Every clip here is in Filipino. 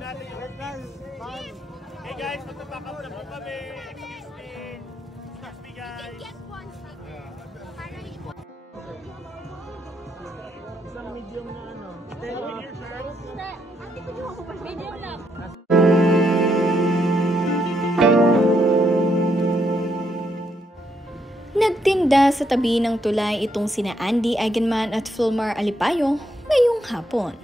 natin yung Hey guys, magpapack up na po kami. Excuse me. Excuse me guys. Isang medium na ano. Medium lang. Nagtinda sa tabi ng tulay itong sina Andy Eigenman at Filmar Alipayo ngayong hapon.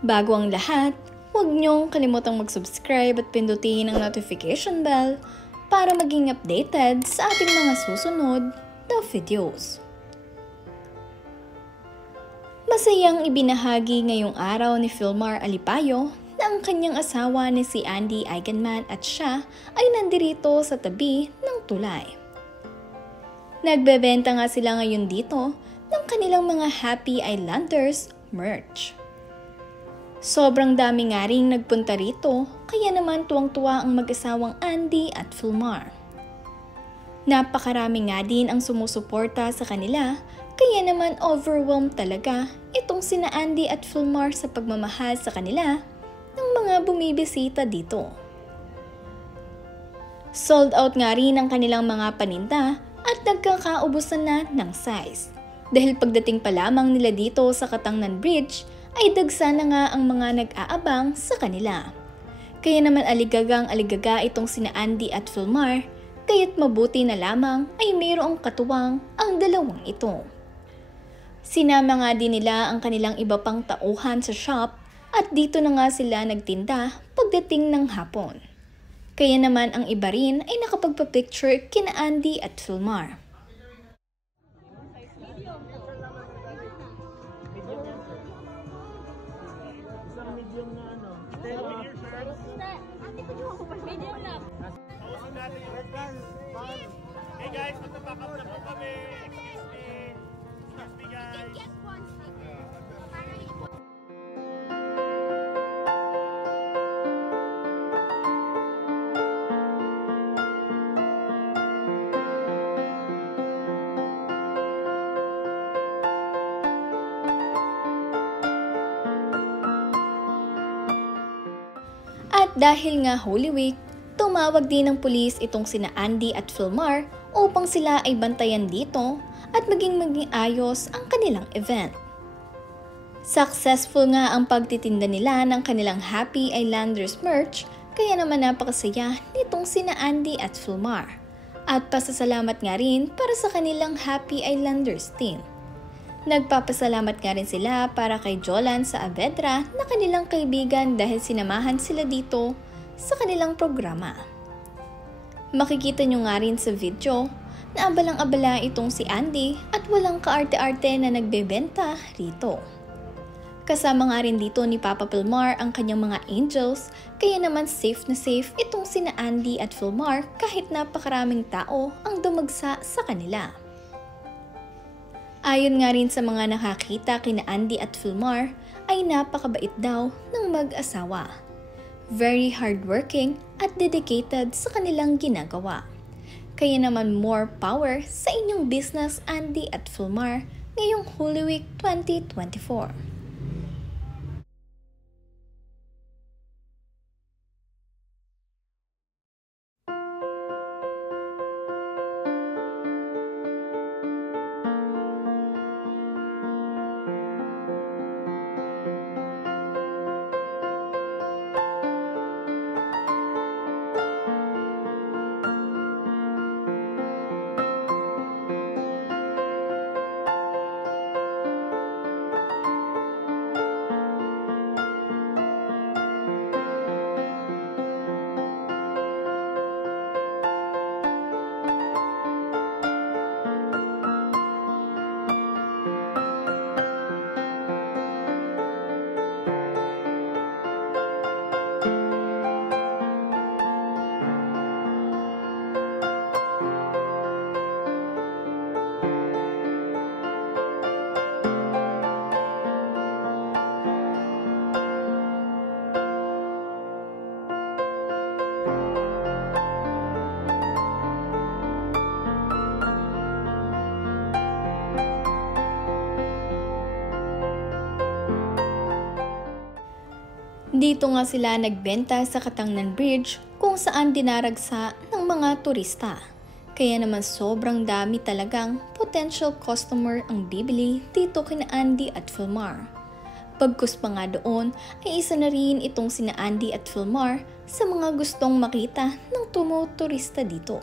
Bago ang lahat, huwag niyong kalimutang mag-subscribe at pindutin ang notification bell para maging updated sa ating mga susunod na videos. Masayang ibinahagi ngayong araw ni Filmar Alipayo na ang kanyang asawa ni si Andy Eigenman at siya ay nandirito sa tabi ng tulay. Nagbebenta nga sila ngayon dito ng kanilang mga Happy Islanders merch. Sobrang dami nga ring nagpunta rito, kaya naman tuwang-tuwa ang mag-asawang Andy at Filmar. Napakarami nga din ang sumusuporta sa kanila, kaya naman overwhelmed talaga itong sina Andy at Filmar sa pagmamahal sa kanila ng mga bumibisita dito. Sold out nga rin ang kanilang mga paninda at nagkakaubusan na ng size. Dahil pagdating pa lamang nila dito sa Katangnan Bridge, ay dagsa na nga ang mga nag-aabang sa kanila. Kaya naman aligagang-aligaga itong sina Andy at Filmar, kaya't mabuti na lamang ay mayroong katuwang ang dalawang ito. Sinama nga din nila ang kanilang iba pang tauhan sa shop at dito na nga sila nagtinda pagdating ng hapon. Kaya naman ang iba rin ay nakapagpa-picture kina Andy at Filmar. Isang medium na ano. Medium lang. Hey guys, magpapack up na po kami. Excuse me. Excuse me guys. At dahil nga Holy Week, tumawag din ng pulis itong sina Andy at Filmar upang sila ay bantayan dito at maging ayos ang kanilang event. Successful nga ang pagtitinda nila ng kanilang Happy Islanders merch, kaya naman napakasaya nitong sina Andy at Filmar. At pasasalamat nga rin para sa kanilang Happy Islanders team. Nagpapasalamat nga rin sila para kay Jolan sa Avedra na kanilang kaibigan dahil sinamahan sila dito sa kanilang programa. Makikita nyo nga rin sa video na abalang-abala itong si Andy at walang kaarte-arte na nagbebenta rito. Kasama nga rin dito ni Papa Filmar ang kanyang mga angels, kaya naman safe na safe itong sina Andy at Filmar kahit napakaraming tao ang dumagsa sa kanila. Ayon nga rin sa mga nakakita kina Andy at Filmar ay napakabait daw ng mag-asawa. Very hardworking at dedicated sa kanilang ginagawa. Kaya naman more power sa inyong business Andy at Filmar ngayong Holy Week 2024. Dito nga sila nagbenta sa Katangnan Bridge kung saan dinaragsa ng mga turista. Kaya naman sobrang dami talagang potential customer ang bibili dito kina Andy at Filmar. Pagkus pa nga doon ay isa na rin itong sina Andy at Filmar sa mga gustong makita ng tumuturista dito.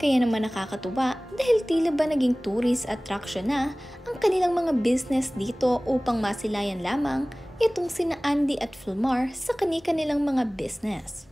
Kaya naman nakakatuwa dahil tila ba naging tourist attraction na ang kanilang mga business dito upang masilayan lamang itong sina Andy at Filmar sa kanilang mga business.